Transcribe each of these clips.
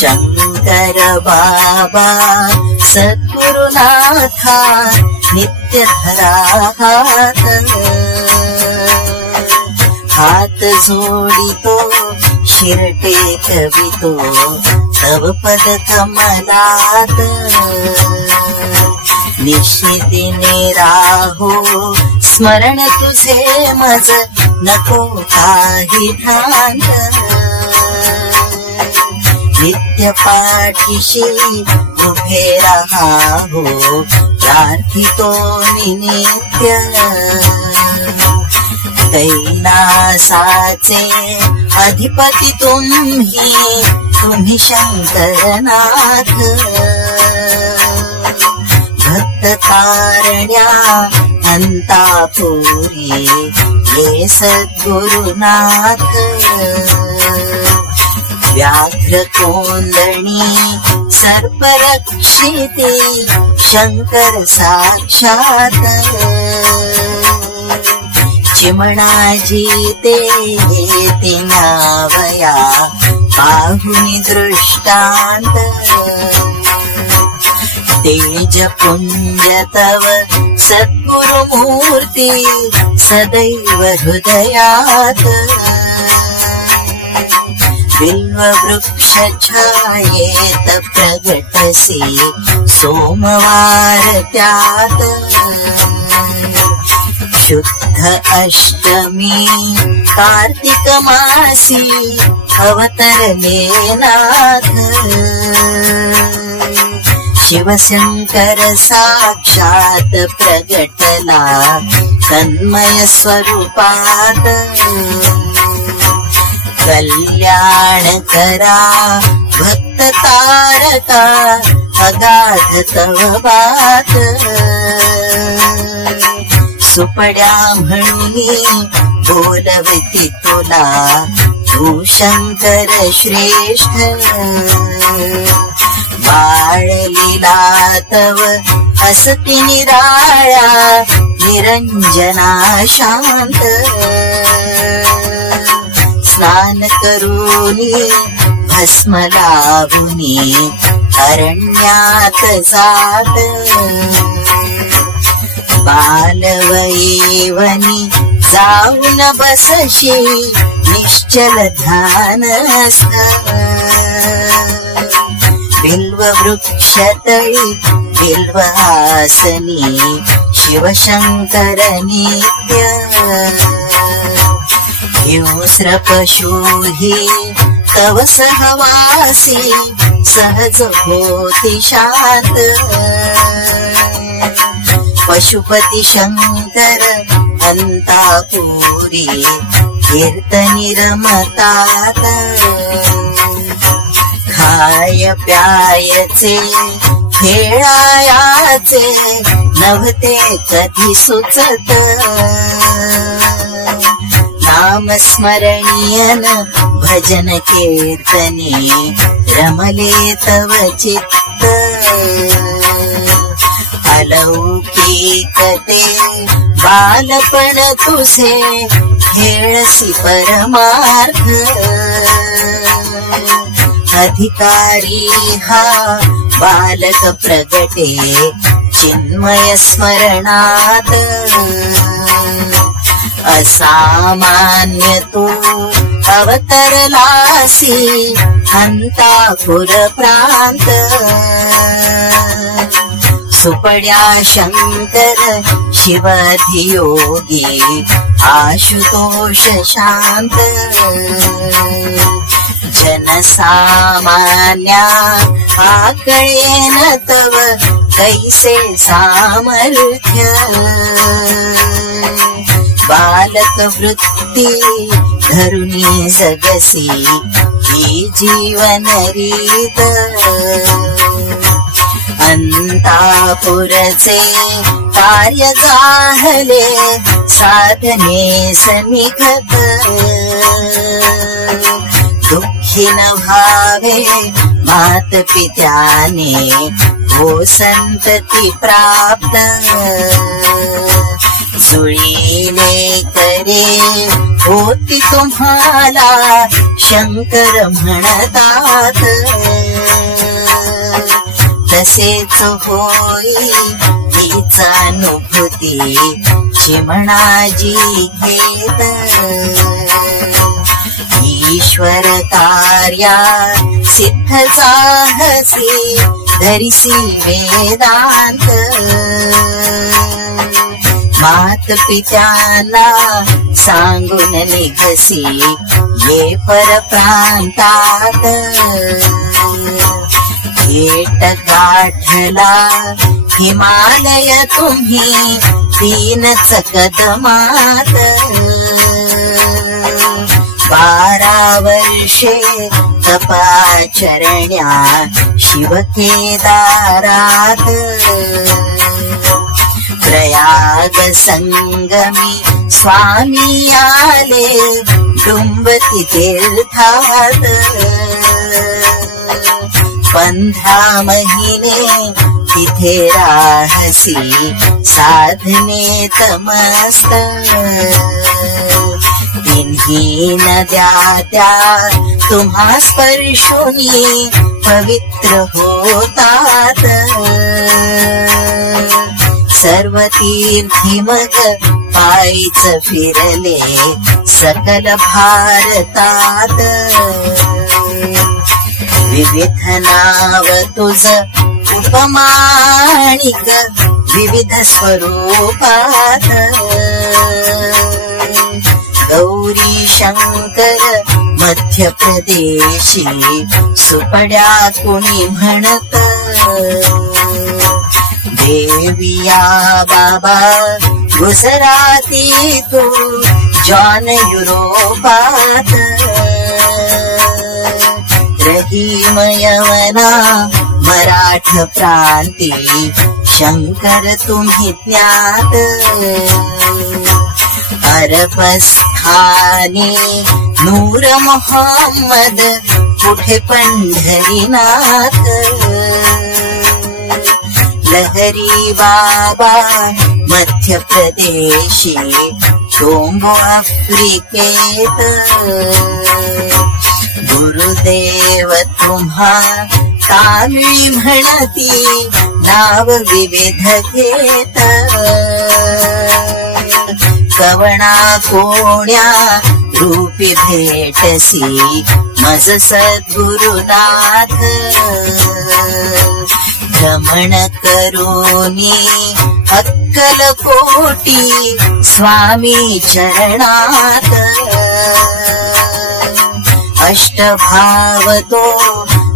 शंकर बाबा सद्गुरुनाथा नित्यधरा हात, हात जोडितो शिरटे कवितो तव पद कमलात, निशिदिने राहो स्मरण तुझे मज नको काही भ्रांत, नित्य पाठीशी उभे राहावो प्रार्थितो नित्य, कैलासाचे अधिपती तुम्ही शंकरनाथ, भक्त तारण्या अंतापुरी ये सद्गुरुनाथ, व्याघ्र कोंदणी सर्परक्षिते शंकर साक्षात, चिमणाजी ते नावया पाहुनी दृष्टांत, तेज पुंज तव सद्गुरुमूर्ती सदैव हृदयात, बिल्व वृक्ष छायेत प्रगटसी सोमवार त्यात, शुद्ध अष्टमी कार्तिक मासी अवतरले नाथ, शिवशंकर साक्षात प्रगटला तन्मय स्वरूपात, कल्याण करा भक्त तारका अगाध तव बात, सुपड्या म्हणून बोलवती तुला तू शंकर श्रेष्ठ, बाळलीला तव हसती निराळा निरंजना शांत, स्नान करूनी भस्म लावूनी अरण्यात जात, बालवयेवनी जाऊन बसशी निश्चल ध्यानस्थ, बिल्व वृक्ष तळी बिल्व आसनी शिवशंकर नित्य, हिंस्र पशुही तव सहवासी सहज होती शांत, पशुपती शंकर अंतापुरी कीर्तनी रमतात, खाय प्यायचे खेळायाचे नव्हते कधी सुचत, नाम स्मरणीयन भजन कीर्तनी रमले तव चित्त, अलौकिकते बालपण तुझे खेळसी परमार्थ, अधिकारी हा बालक प्रगटे चिन्मय स्मरणात, असामान्य तू अवतरलासी अंतापुर प्रांत, सुपड्या शंकर शिवाधियोगी आशुतोष शांत, जनसामान्या आकळेन तव कैसे सामर्थ्य, बालक वृत्ती धरुणी जगसी ही जीवन रीत, अंतापुरचे कार्य जाहले साधने सनिघत, दुःखी न भावे मात पित्याने हो संतती प्राप्त, जुळीले करे होती तुम्हाला शंकर म्हणतात, तसेच होई हीच अनुभूती चिमणाजी घेत ईश्वर कार्या सिद्ध जाहसी धरिसी वेदांत मात पित्याला सांगून निघसी ये परप्रांतात थेट गाठला हिमालय तुम्ही 3 कदमात 12 वर्षे तपाचरण्या शिवकेदारात प्रयाग संगमी स्वामी आले डुंबती तीर्थात 15 महिने तिथे राहसी साधनेत मस्त तिन्ही नद्या त्या तुम्हा स्पर्शुनी पवित्र होतात सर्व तीर्थी मग पायीच फिरले सकल भारतात विविध नाव तुझ उपमाणिक विविध स्वरूपात गौरी शंकर मध्य प्रदेशी सुपड्या कुणी म्हणत देविया बाबा गुजराती तू जॉन युरोपात रहीम यवना मराठ प्रांती शंकर तुम्ही ज्ञात अरबस्थानी नूर मोहम्मद कुठे पंढरीनाथ लहरी बाबा मध्य प्रदेशी टोंबो आफ्रिकेत गुरुदेव तुम्हा तामिळी म्हणती नाव विविध घेत कवणा कोण्या रूपी भेटसी मज सद्गुरुनाथ भ्रमण करोनी अक्कल कोटी स्वामी चरणात अष्टभाव तो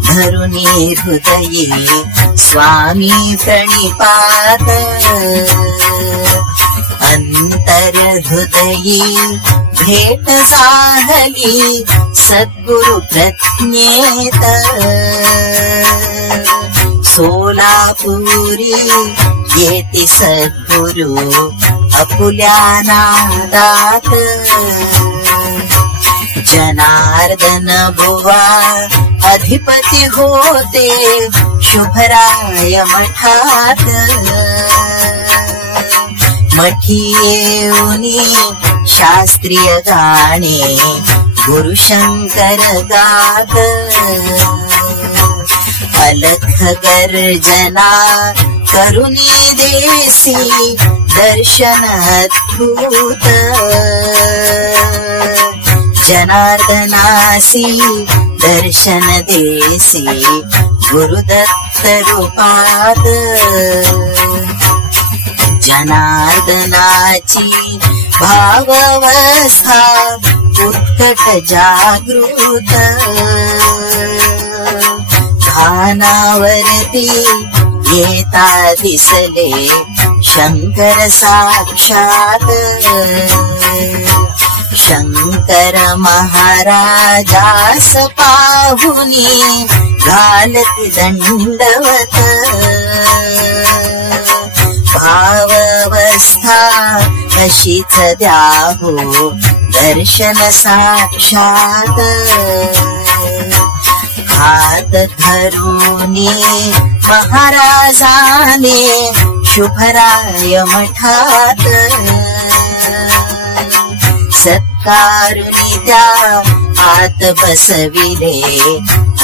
धरुनी हृदये स्वामी प्रणिपात अंतर हृदयी भेट झाली सद्गुरु प्रज्ञेत सोलापुरी येती सद्गुरु अपुल्या नादात जनार्दन बुवा अधिपती होते शुभराय मठात मठी येऊनी शास्त्रीय गाणे गुरुशंकर गात अलख गर्जना करुणी देसी दर्शन अद्भुत जनार्दनासी दर्शन देसी गुरुदत्त रूपात जनार्दनाची भावावस्था उत्कट जागृत भानावरती येता दिसले शंकर साक्षात शंकर महाराजास पाहुनी घालती दंडवत भावावस्था अशीच द्याहो दर्शन साक्षात हात धरुनी महाराजाने शुभराय मठात सत्कारुनी त्या आत बसविले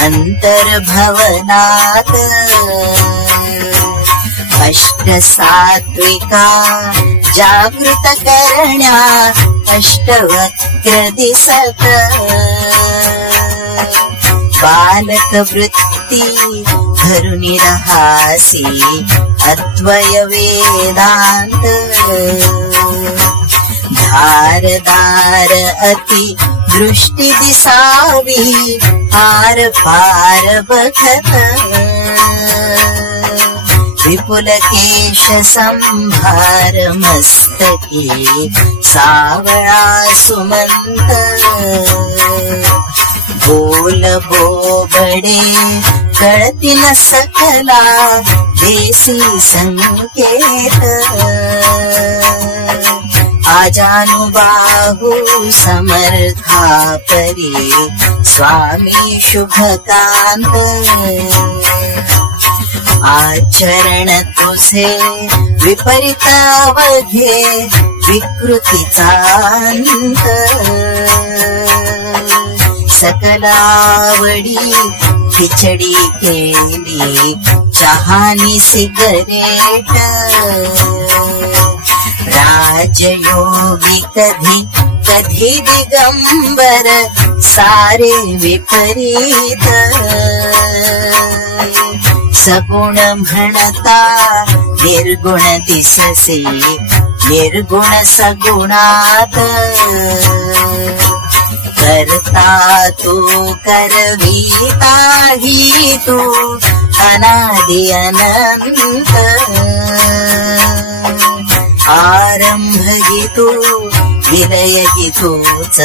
अंतर्भवनात अष्टसात्विका जागृत करण्या अष्टवक्र दिसत बालक वृत्ती धरुनी रहासी अद्वय वेदांत धारदार अति दृष्टी दिसावी आर पार बघत विपुल केश संभार मस्तके सावळा सुमंत बोल बोबडे कळती न सकला देसी संकेत आजानुबाहु समर्था परी स्वामी शुभकांत आचरण तुझे विपरीत अवघे विकृतीचा अंत सकलावडी खिचडी केली चहानी सिगरेट राजयोगी कधी कधी दिगंबर सारे विपरीत सगुण म्हणता निर्गुण दिससे निर्गुण सगुणात करता तू करविता ही तू अनादि अनंत आरंभ ही तू विलय ही तूच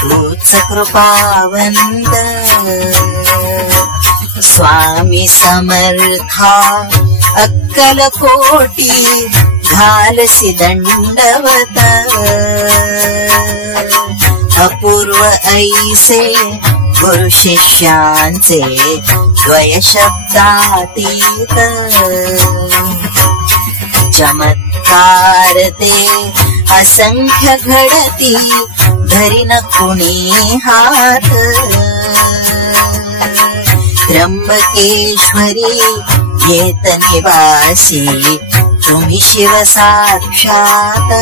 तूच कृपावंत स्वामी समर्था अक्कल कोटी घालसी दंडवत अपूर्व ऐसे गुरु शिष्यांचे द्वय शब्दातीत चमत्कार ते असंख्य घडती धरीन कुणी हात त्र्यंबकेश्वरी येत निवासी तुम्ही शिव साक्षात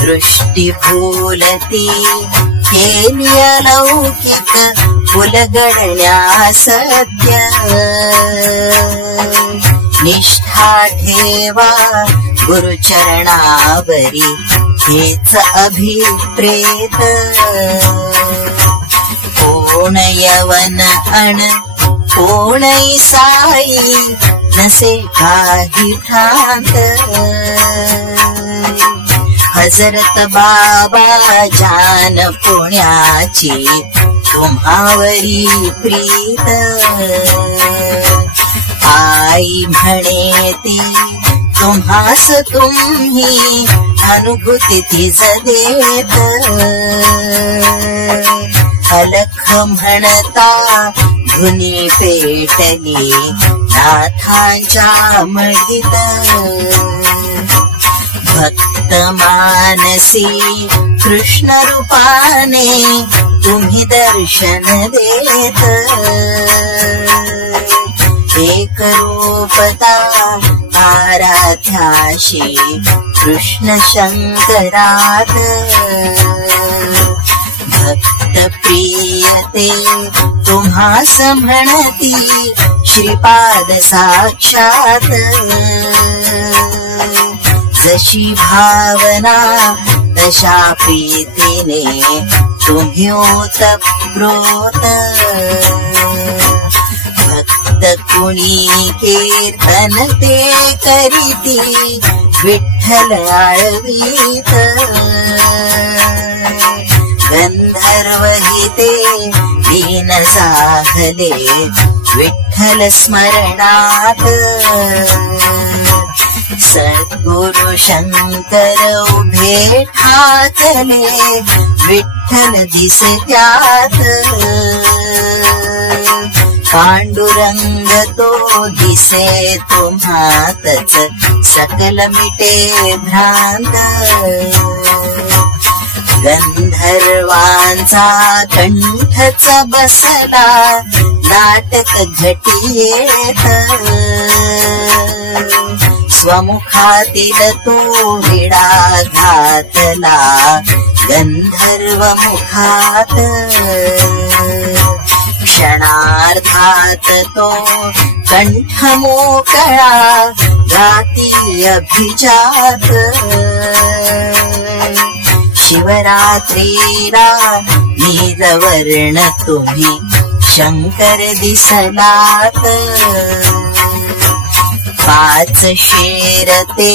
दृष्टी भूलती केली अलौकिक फुलगडल्या सत्य निष्ठा ठेवा गुरुचरणावरी हेच अभिप्रेत कोण यवन अण कोण साई नसे काही भ्रांत हजरत बाबा जान पुण्याची तुम्हावरी प्रीत आई म्हणे ती तुम्हास तुम्ही अनुभूती तिज देत अलख म्हणता धुनी पेटली नाथांच्या मडीत भक्त मानसी कृष्ण रूपाने तुम्ही दर्शन देत एक रूपता आराध्याशी कृष्ण शंकरात भक्त प्रियते तुम्हास म्हणती श्रीपाद साक्षात जशी भावना तशा प्रीतीने तुम्ही ओतप्रोत भक्त कुणी कीर्तन ते करीती विठ्ठल आळवीत गंधर्व हिते दीन साहले विठ्ठल स्मरणात सद्गुरु शंकर उभे ठाकले विठ्ठल दिसत्यात पांडुरंग तो दिसे तुम्हातच सकल मिटे भ्रांत गंधर्वांचा कंठच बसला नाटक घटियेत स्वमुखातील तो विडा घातला गंधर्व मुखात क्षणार्धात तो कंठ मोकळा गाती अभिजात शिवरात्रीला नीलवर्ण तुम्ही शंकर दिसलात पाच शेर ते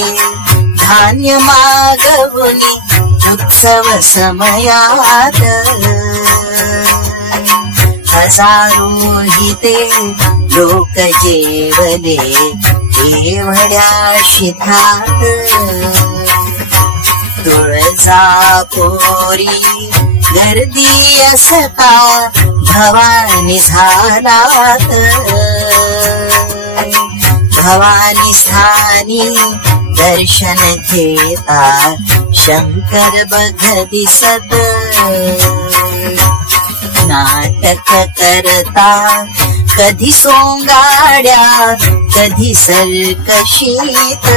धान्य मागवुनी उत्सव समयात हजारो हिते लोक जेवले एवढ्या शिथात तुळजापोरी गर्दी असता भवानी झालात भवानी स्थानी दर्शन घेता शंकर बघ दिसत नाटक करता कधी सोंगाड्या कधी सरकशीत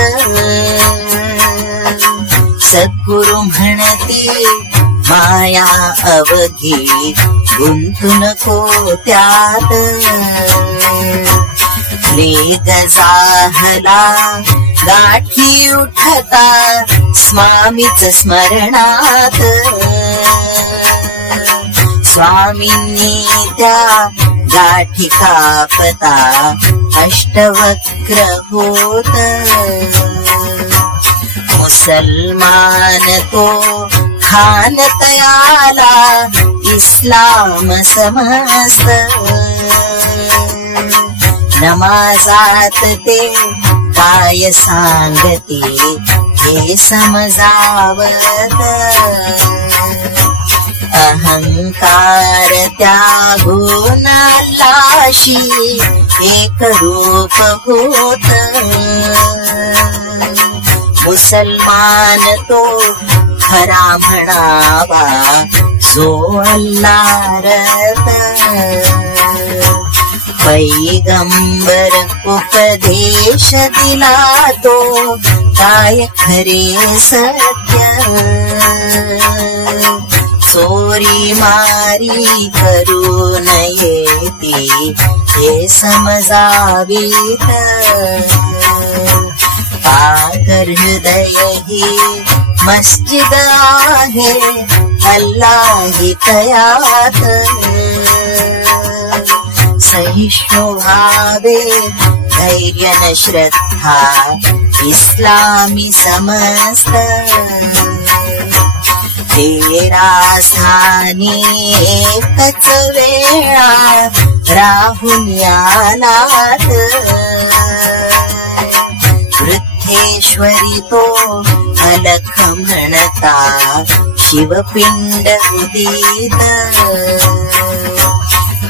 सद्गुरु म्हणती माया अवघी गुंतू नको त्यात वेग जाहला गाठी उठता स्वामीच स्मरणात स्वामींनी त्या गाठी कापता अष्टवक्र होत मुसलमान तो खानतयाला इस्लाम समस्त नमाजात ते काय सांगते हे समजावत अहंकार त्यागून लाशी एक रूप होत मुसलमान तो खरा म्हणावा जो अल्लारत पैगंबर उपदेश दिला तो काय खरे सत्य चोरी मारी करू नये ती हे समजावीत पाकर हृदय ही मस्जिद आहे अल्लाही तयात सहिष्णु भावे धैर्य न श्रद्धा इस्लामी समस्त तेरा स्थानी एकच वेळा राहून यालात वृद्धेश्वरी तो अलख म्हणता शिवपिंड उदित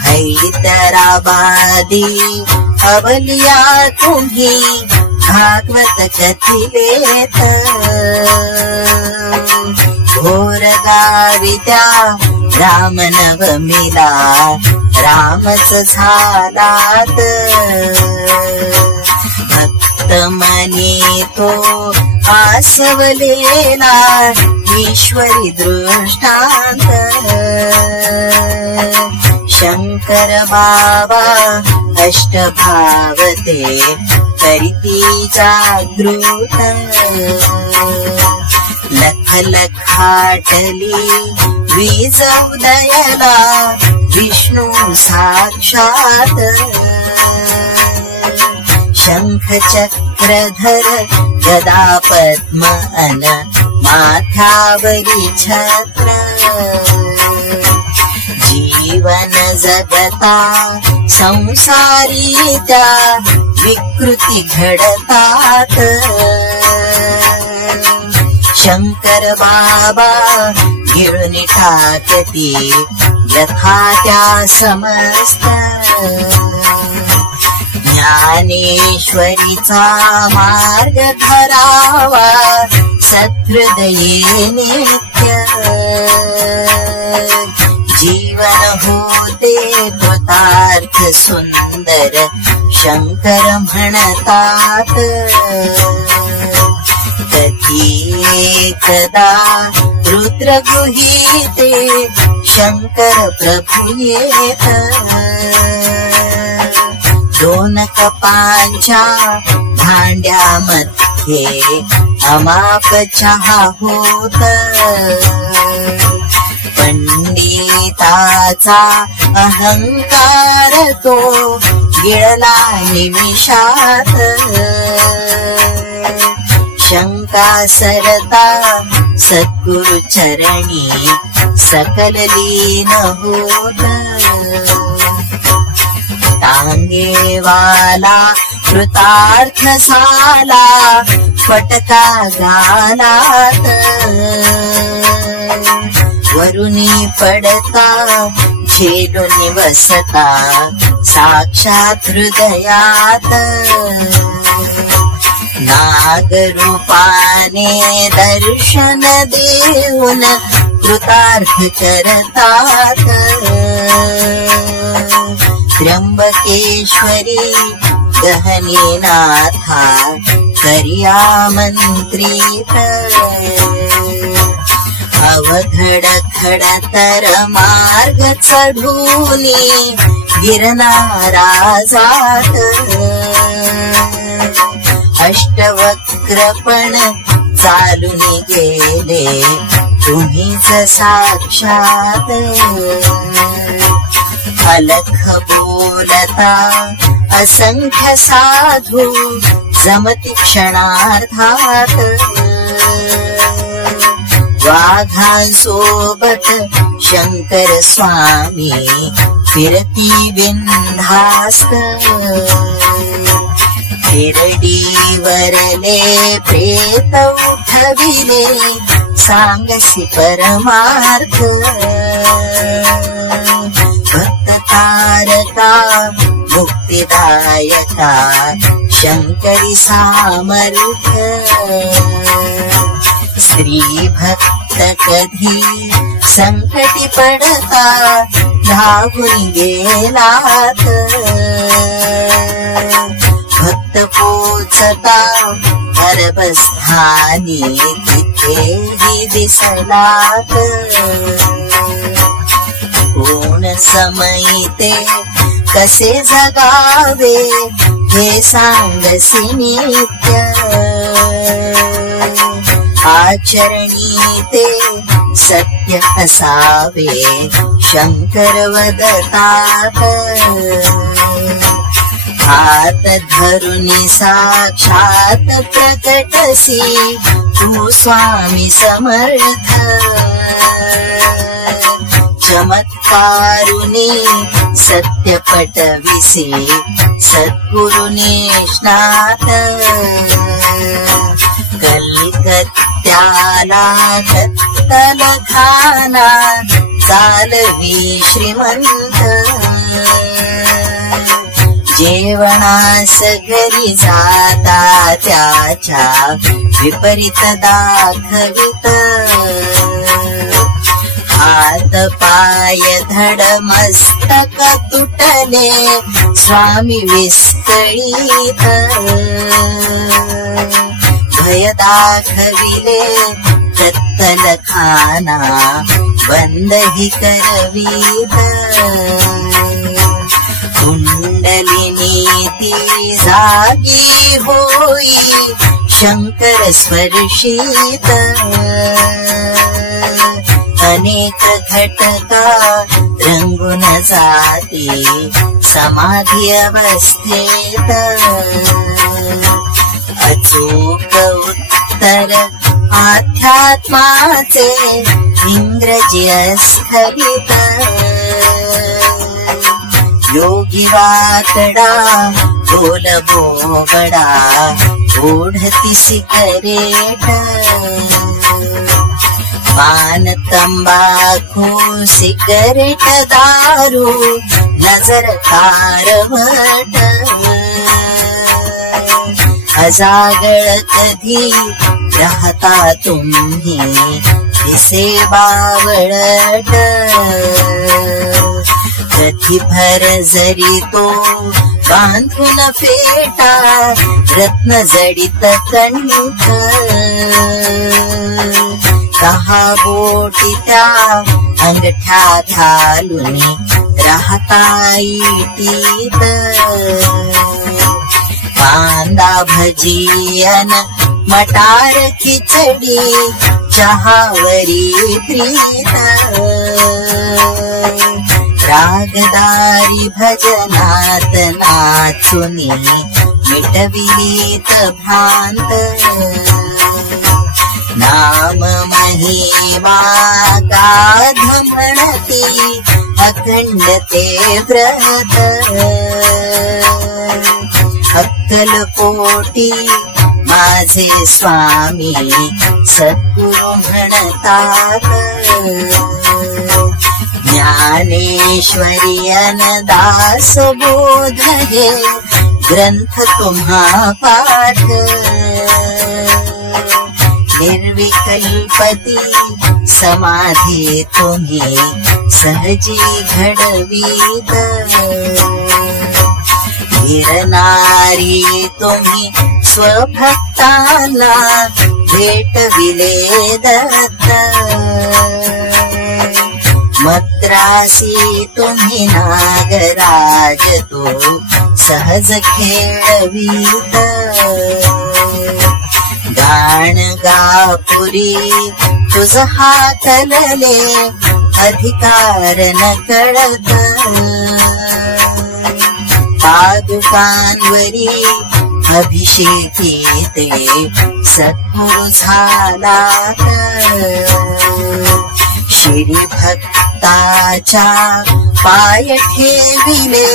हैदराबादी अवलिया तुम्ही भागवत कथिलेत घोरगावी त्या रामनवमीला रामच झालात भक्त मनी तो आसवलेला ईश्वरी दृष्टांत शंकर बाबा अष्टभावते करीती जागृत लख लखाटली वीज उदयाला विष्णू साक्षात शंख चक्रधर गदा पद्म अन माथ्यावरी छत्र जीवन जगता संसारी त्या विकृती घडतात शंकर बाबा गिळून टाकती यथा त्या समस्त ज्ञानेश्वरीचा मार्ग धरावा सत्हृदये नित्य जीवन होते कृतार्थ सुंदर शंकर म्हणतात. कधी एकदा रुद्र गृहीते शंकर प्रभु येत. दोन कपांच्या भांड्यामध्ये अमाप चहा होत. पंडिताचा अहंकार तो गिळला निमिषात. शंका सरता सद्गुरु चरणी सकल लीन होत. टांगेवाला कृतार्थ झाला फटका गालात. वरुणी पडता झेलून बसता साक्षात हृदयात. नागरूपाने दर्शन देऊन कृतार्थ करतात. त्र्यंबकेश्वरी गहनीनाथा करिया मंत्रित. अवघड खडतर मार्ग चढूनी गिरनारा जात. अष्टवक्रपण चालून गेले तुम्हीच साक्षात. अलख बोलता असंख्य साधू जमती क्षणार्धात. वाघांसोबत शंकर स्वामी फिरती बिनधास्त. हिरडीवरले प्रेत उठविले सांगसी परमार्थ. भक्त तारका मुक्तिदायका शंकरी सामर्थ. स्त्री भक्त कधी संकटी पडता धावून गेलात. भक्त पोचता गर्भस्थानी तिथेही दिसलात. कोण समयते कसे जगावे हे सांगसी नित्य. आचरणी ते सत्य असावे शंकर वदतात. हात धरुनी साक्षात प्रकटसी तू स्वामी समर्थ. चमत्कारुनी सत्य पटविसी सद्गुरु निष्णात. कलकत्त्याला कत्तलखाना चालवी श्रीमंत. जेवणास घरी जाता त्याच्या विपरीत दाखवित. हात पाय धड मस्तक तुटले स्वामी विस्कळीत. भय दाखविले कत्तलखाना बंदही करवीत. कुंडलिनीती जागी होई शंकर स्पर्शित. अनेक घटका रंगून जाती समाधी अवस्थेत. अचूक उत्तर आध्यात्माचे इंग्रजी स्थगित. योगी वाकडा बोल बोबडा ओढती सिगरेट. पान तंबाखू सिगरेट दारू नजर कारवट. अजागळ कधी राहता तुम्ही दिसे बावळट प्रतिभर जरी तो बांधून फेटा रत्न जडित कंठ 10 बोटी त्या अंगठ्या घालून राहता इटीत कांदा भजियन मटार खिचडी चहावरी प्रीत रागदारी भजनात नाचुनी मिटविलीत भ्रांत नाम महिमा गाध म्हणती अखंड ते व्रत अक्कलकोटी माझे स्वामी सद्गुरु म्हणतात ज्ञानेश्वरी दास बोध हे ग्रंथ तुम्हा पाठ निर्विकल्पती समाधी तुम्ही सहजी घडवीत गिरनारी तुम्ही स्वभक्ताला भेटविले दत्त मद्रासी तुम्ही नागराज तो सहज खेळवीत गाण गापुरी तुझ हातलले अधिकार न कळत पादुकांवरी अभिषेकी ते सद्गुरु झालात श्री भक्ताच्या पाय ठेविले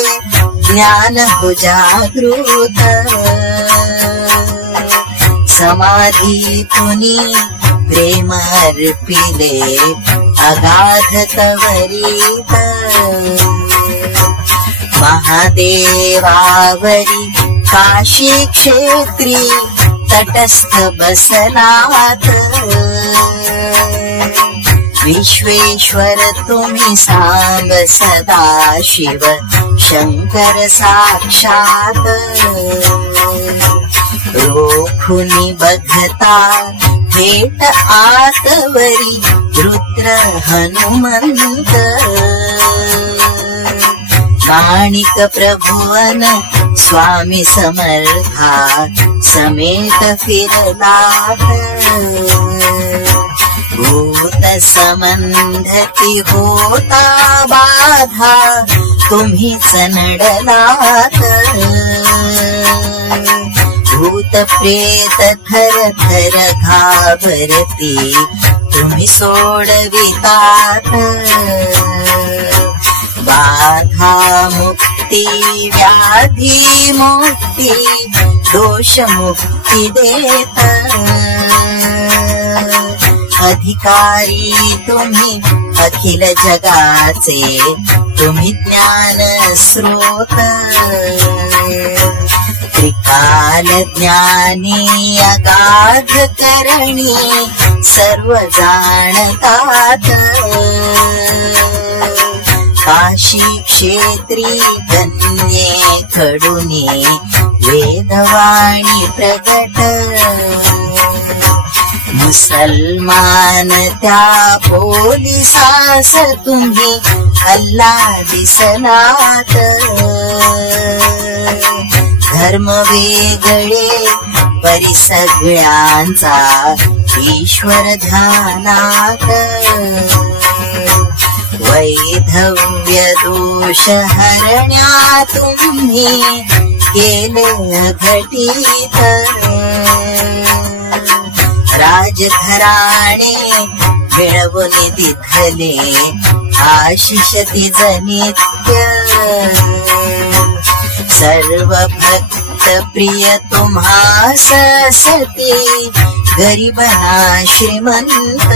ज्ञान हो जागृत समाधी तुनी प्रेम अर्पिले अगाध तवरीत महादेवावरी काशी क्षेत्री तटस्थ बसलात विश्वेश्वर तुम्ही सांब सदाशिव शंकर साक्षात रोखुनी बघता भेट आतवरी रुद्र हनुमंत माणिक प्रभुवन स्वामी समर्था समेत फिरलात भूत संबंधती होता बाधा तुम्हीच नडलात भूत प्रेत थर थर घाबरती तुम्ही सोडवितात बाधा मुक्ती व्याधी मुक्ती दोष मुक्ती देत अधिकारी तुम्ही अखिल जगाचे तुम्ही ज्ञान स्रोत त्रिकाल ज्ञानी अगाध करणी सर्व जाणतात काशी क्षेत्री कन्ये खडुनी वेदवाणी प्रगट मुसलमान त्या पोलिसास तुम्ही अल्ला दिसलात धर्म वेगळे परी सगळ्यांचा ईश्वर ध्यानात वैधव्य दोष हरण्या तुम्ही केले घटित राजघराणे मिळवून दिधले आशिष तिज नित्य सर्व भक्त प्रिय तुम्हास सती गरीबना श्रीमंत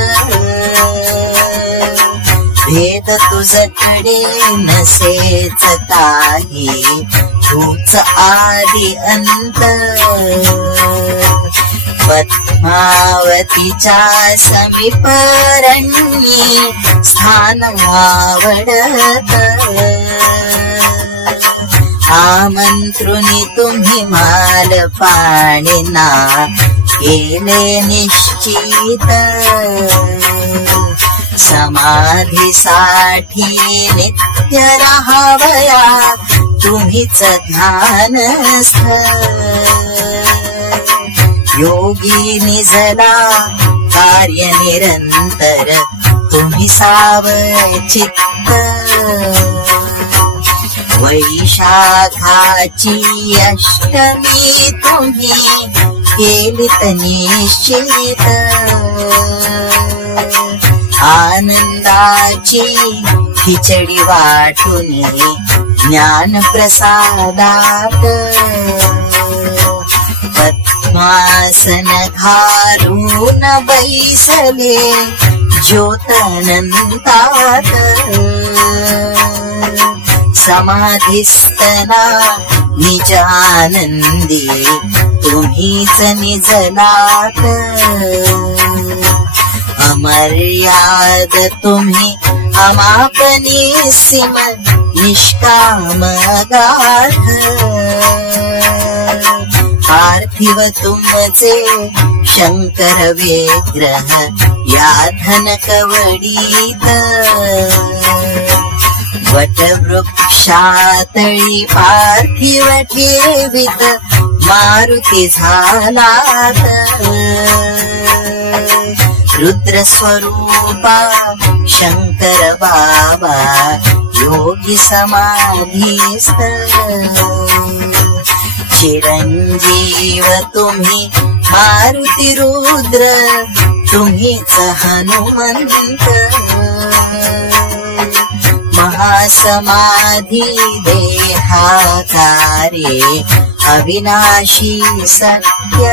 भेद तुझकडे नसेच काही तूच आदि अंत पद्मावतीच्या समीपरण्ये स्थान आवडत आमंत्रुनी तुम्ही मालपाणींना केले निश्चित समाधीसाठी नित्य राहावया तुम्हीच ध्यानस्थ योगी निजला कार्य निरंतर तुम्ही सावचित्त वैशाखाची अष्टमी तुम्ही केलीत निश्चित आनंदाची खिचडी वाटून ज्ञान प्रसादात पद्मासन घालून बैसले ज्योतनंतात समाधिस्तना निजानंदी तुम्हीच निजलात अमर्याद तुम्ही अमापनी सीम निष्काम गाढ पार्थिव तुमचे शंकर विग्रह या धन कवडीत वटवृक्षातळी पार्थिव ठेवित मारुती झालात रुद्र स्वरूपा शंकर बाबा योगी समाधीस्थ चिरंजीव तुम्ही मारुती रुद्र तुम्हीच हनुमंत महासमाधी देहाकारे अविनाशी सत्य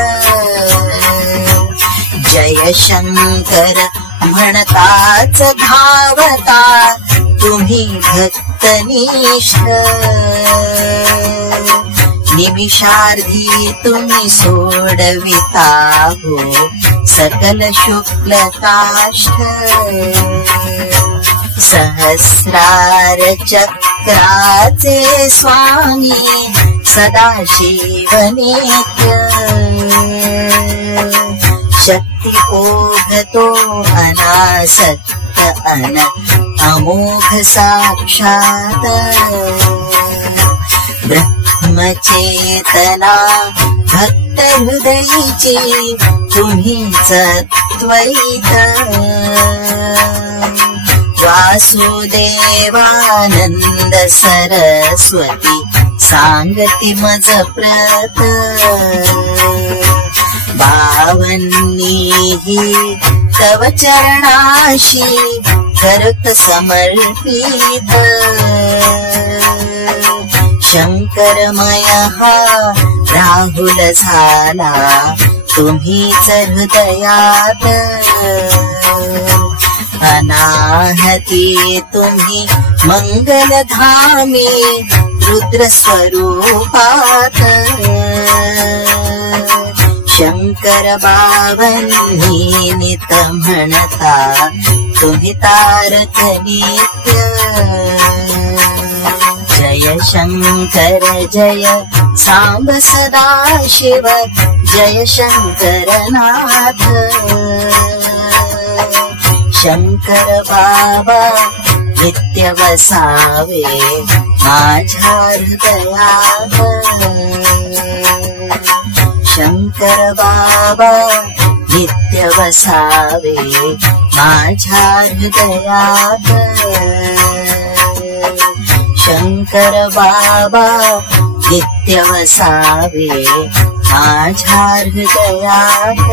जय शंकर म्हणताच धावता तुम्ही भक्तनिष्ठ निमिषार्धी तुम्ही सोडविता हो सकल शुक्ल काष्ठ सहस्रार चक्राचे स्वामी सदाशिव नित्य शक्ती ओघतो अनासक्त अन अमोघ साक्षात ब्रह्मचेतना भक्त हृदयीची तुम्हीच त्वयित वासुदेवानंद सरस्वती सांगती मज प्रत बावन्नीही तव चरणाशी करत समर्पित शंकरमय हा राहुल झाला तुम्हीच हृदयात अनाहती तुम्ही मंगलधामी रुद्र स्वरूपात शंकर बाबांनी नित म्हणता तुम्ही तारक नित्य जय शंकर जय सांब सदाशिव जय शंकरनाथ शंकर बाबा नित्य वसावे माझ्या हृदयात शंकर बाबा नित्य वसावे माझ्या हृदयात शंकर बाबा नित्य वसावे माझ्या हृदयात